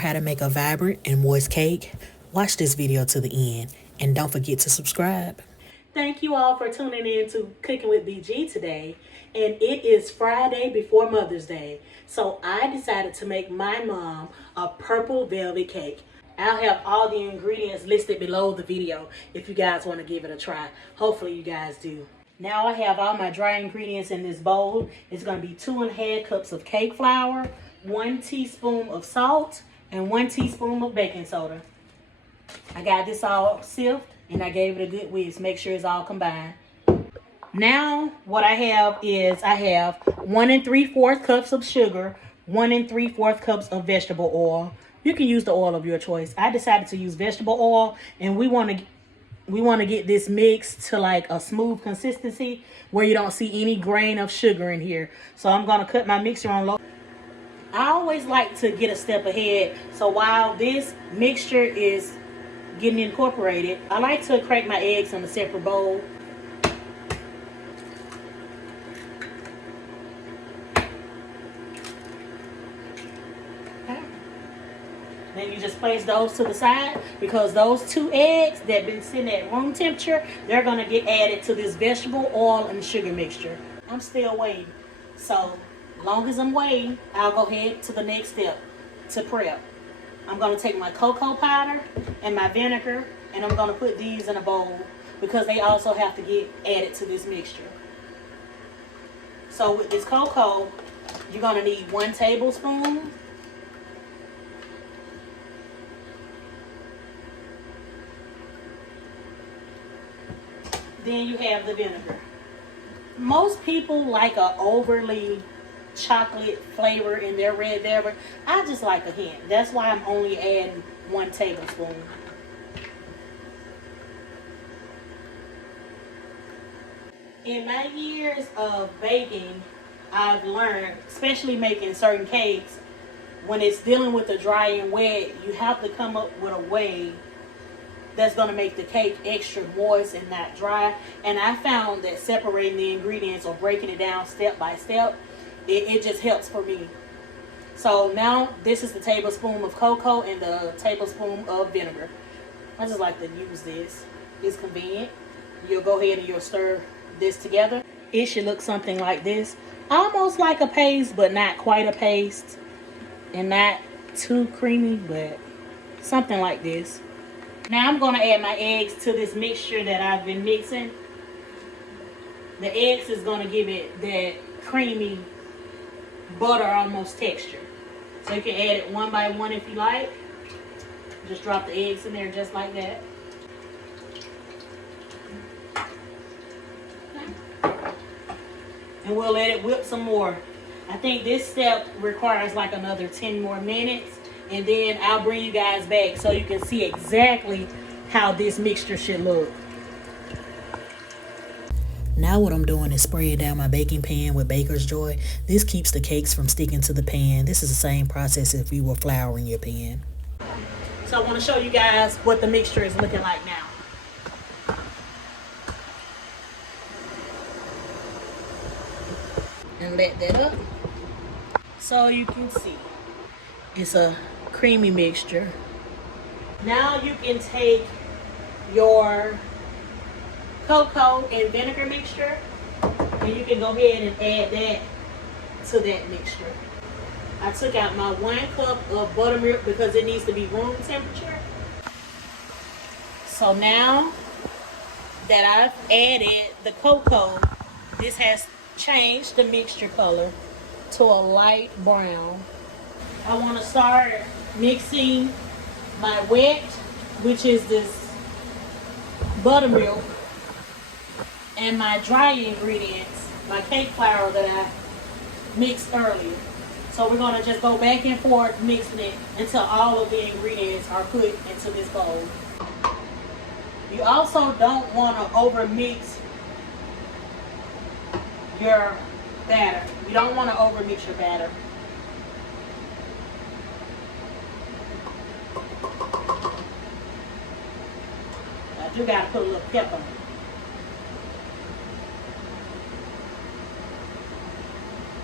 how to make a vibrant and moist cake? Watch this video to the end and don't forget to subscribe. Thank you all for tuning in to Cooking with BG today. And it is Friday before Mother's Day. So I decided to make my mom a purple velvet cake. I'll have all the ingredients listed below the video if you guys want to give it a try. Hopefully you guys do. Now I have all my dry ingredients in this bowl. It's going to be 2½ cups of cake flour, 1 teaspoon of salt, and 1 teaspoon of baking soda. I got this all sifted and I gave it a good whisk. Make sure it's all combined. Now what I have is 1 3/4 cups of sugar, 1 3/4 cups of vegetable oil. You can use the oil of your choice. I decided to use vegetable oil, and we want to get this mixed to like a smooth consistency where you don't see any grain of sugar in here. So I'm going to cut my mixer on low. I always like to get a step ahead. So while this mixture is getting incorporated, I like to crack my eggs in a separate bowl. Then you just place those to the side because those 2 eggs that been sitting at room temperature, they're going to get added to this vegetable oil and sugar mixture. I'm still waiting. So long as I'm waiting, I'll go ahead to the next step to prep. I'm going to take my cocoa powder and my vinegar, and I'm going to put these in a bowl because they also have to get added to this mixture. So with this cocoa, you're going to need 1 tablespoon. Then you have the vinegar. Most people like a overly chocolate flavor in their red velvet. I just like a hint. That's why I'm only adding 1 tablespoon. In my years of baking, I've learned, especially making certain cakes, when it's dealing with the dry and wet, you have to come up with a way that's going to make the cake extra moist and not dry. And I found that separating the ingredients or breaking it down step by step, it just helps for me. So now this is the tablespoon of cocoa and the tablespoon of vinegar. I just like to use this. It's convenient. You'll go ahead and you'll stir this together. It should look something like this. Almost like a paste, but not quite a paste. And not too creamy, but something like this. Now I'm going to add my eggs to this mixture that I've been mixing. The eggs is going to give it that creamy butter almost texture. So you can add it one by one if you like. Just drop the eggs in there just like that. And we'll let it whip some more. I think this step requires like another 10 more minutes. And then I'll bring you guys back so you can see exactly how this mixture should look. Now what I'm doing is spraying down my baking pan with Baker's Joy. This keeps the cakes from sticking to the pan. This is the same process if you were flouring your pan. So I want to show you guys what the mixture is looking like now. And let that up. So you can see it's a creamy mixture. Now you can take your cocoa and vinegar mixture and you can go ahead and add that to that mixture. I took out my 1 cup of buttermilk because it needs to be room temperature. So now that I've added the cocoa, this has changed the mixture color to a light brown. I want to start mixing my wet, which is this buttermilk, and my dry ingredients, my cake flour that I mixed earlier. So we're going to just go back and forth mixing it until all of the ingredients are put into this bowl. You also don't want to over mix your batter. You don't want to over mix your batter. I do got to put a little pepper on it.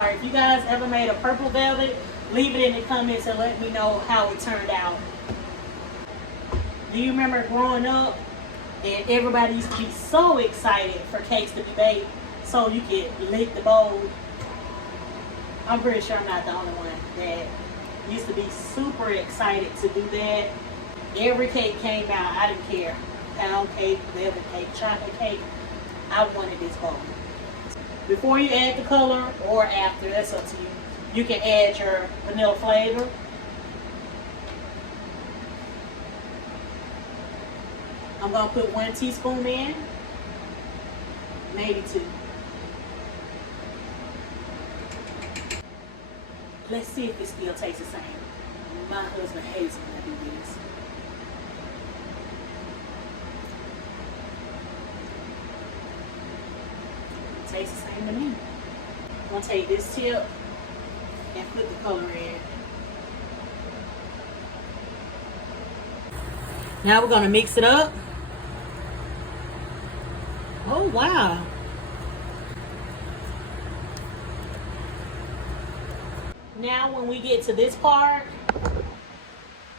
Alright, if you guys ever made a purple velvet, Leave it in the comments and let me know how it turned out. Do you remember growing up and everybody used to be so excited for cakes to be baked so you could lick the bowl? I'm pretty sure I'm not the only one that used to be super excited to do that. Every cake came out, I didn't care. Pound cake, velvet cake, chocolate cake. I wanted this bowl. Before you add the color or after, that's up to you. You can add your vanilla flavor. I'm going to put 1 teaspoon in, maybe 2. Let's see if it still tastes the same. My husband hates when I do this. It tastes the same to me. I'm going to take this tip and put the color in. Now we're going to mix it up. Oh, wow. Now when we get to this part,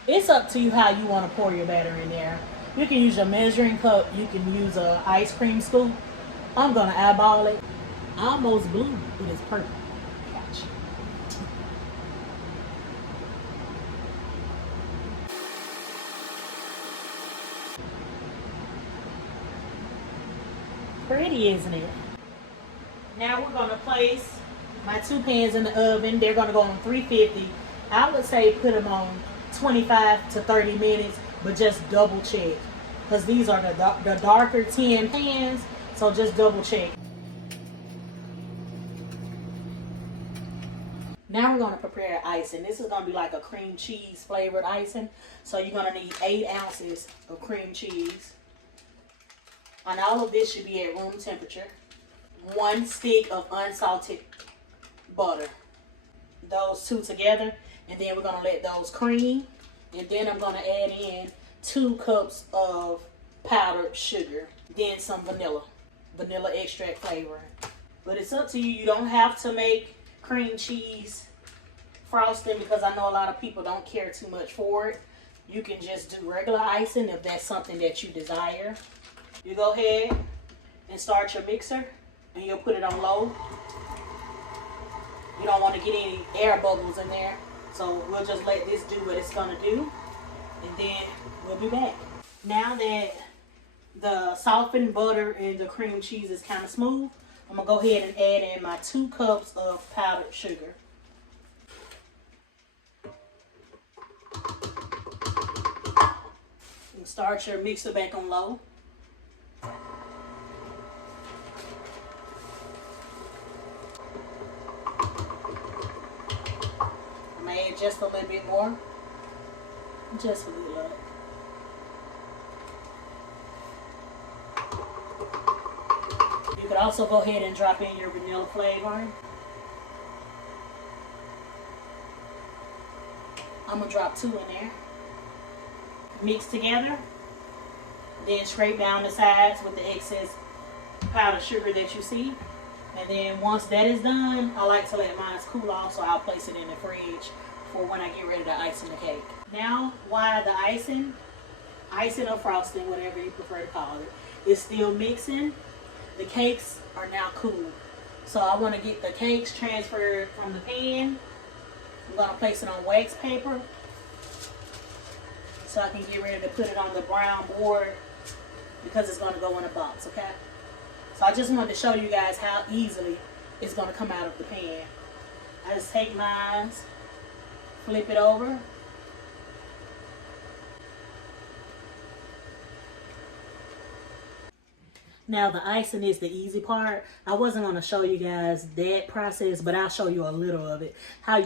it's up to you how you want to pour your batter in there. You can use a measuring cup. You can use an ice cream scoop. I'm going to eyeball it. Almost blue, but it's purple. Gotcha. Pretty, isn't it? Now we're going to place my 2 pans in the oven. They're going to go on 350. I would say put them on 25 to 30 minutes, but just double check. Because these are the darker tin pans, so just double check. Now we're going to prepare icing. This is going to be like a cream cheese flavored icing. So you're going to need 8 ounces of cream cheese. And all of this should be at room temperature. 1 stick of unsalted butter. Those 2 together. And then we're going to let those cream. And then I'm going to add in 2 cups of powdered sugar. Then some vanilla. Vanilla extract flavoring. But it's up to you. You don't have to make cream cheese frosting because I know a lot of people don't care too much for it. You can just do regular icing if that's something that you desire. You go ahead and start your mixer and you'll put it on low. You don't want to get any air bubbles in there. So we'll just let this do what it's going to do. And then we'll be back. Now that the softened butter and the cream cheese is kind of smooth, I'm going to go ahead and add in my 2 cups of powdered sugar. And start your mixer back on low. I'm going to add just a little bit more. Just a little. You could also go ahead and drop in your vanilla flavoring. I'm going to drop 2 in there. Mix together. Then scrape down the sides with the excess powdered sugar that you see. And then once that is done, I like to let mine cool off, so I'll place it in the fridge for when I get ready to ice in the cake. Now, while the icing or frosting, whatever you prefer to call it, is still mixing, the cakes are now cool. So I want to get the cakes transferred from the pan. I'm going to place it on wax paper so I can get ready to put it on the brown board because it's going to go in a box, okay? So I just wanted to show you guys how easily it's going to come out of the pan. I just take mine, flip it over. Now the icing is the easy part. I wasn't going to show you guys that process, but I'll show you a little of it.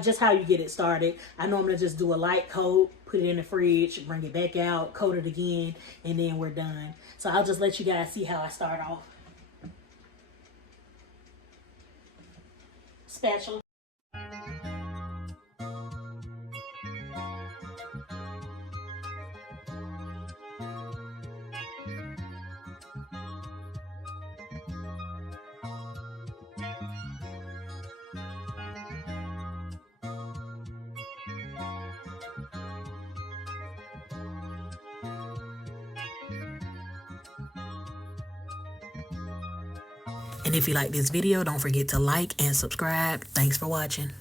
Just how you get it started. I normally just do a light coat, put it in the fridge, bring it back out, coat it again, and then we're done. So I'll just let you guys see how I start off. Spatula. And if you like this video, don't forget to like and subscribe. Thanks for watching.